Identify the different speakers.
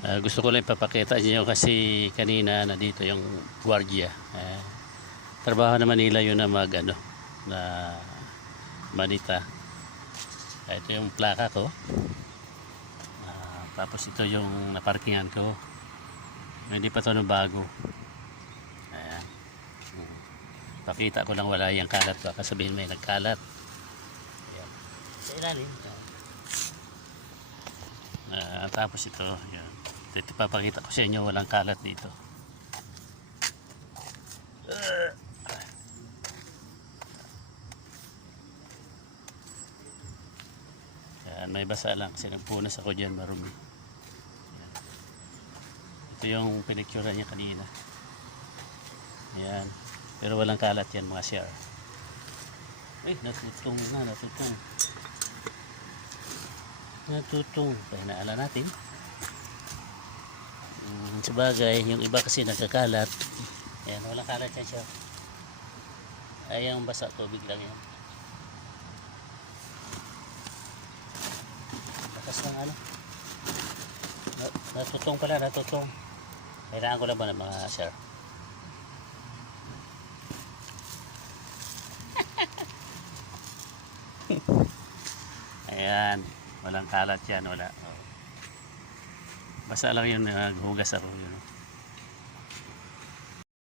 Speaker 1: Ah, gusto ko lang ipapakita niyo kasi kanina na dito yung gwardiya. Ah, trabaho naman nila yun na mag ano, na manita. Ah, ito yung plaka ko. Ah, tapos ito yung naparkingan ko. Hindi pa to bago. Ayan. Hmm. Pakita ko lang wala yung kalat. Baka sabihin may nagkalat. Ayan. Sa ilalim. Ah, tapos ito, yan. Ito papakita ko sa inyo, walang kalat dito. Yan, may basa lang kasi nagpunas ako dyan marumi. Ito yung pinictura niya kanina. Yan. Pero walang kalat yan mga sir. Eh, natutong na, natutong. Natutong. Kaya naala natin. Mm, sabagay, yung iba kasi nagkakalat. Ayan, walang kalat yan siya. Ay, yung basa tubig lang yan. Bakas ng ano. Na- Natutong pala, natutong. Kailangan ko lang ba ng mga sir? Ayan, walang kalat yan, wala. Oh. Basta lang yun, naghugas ako yun.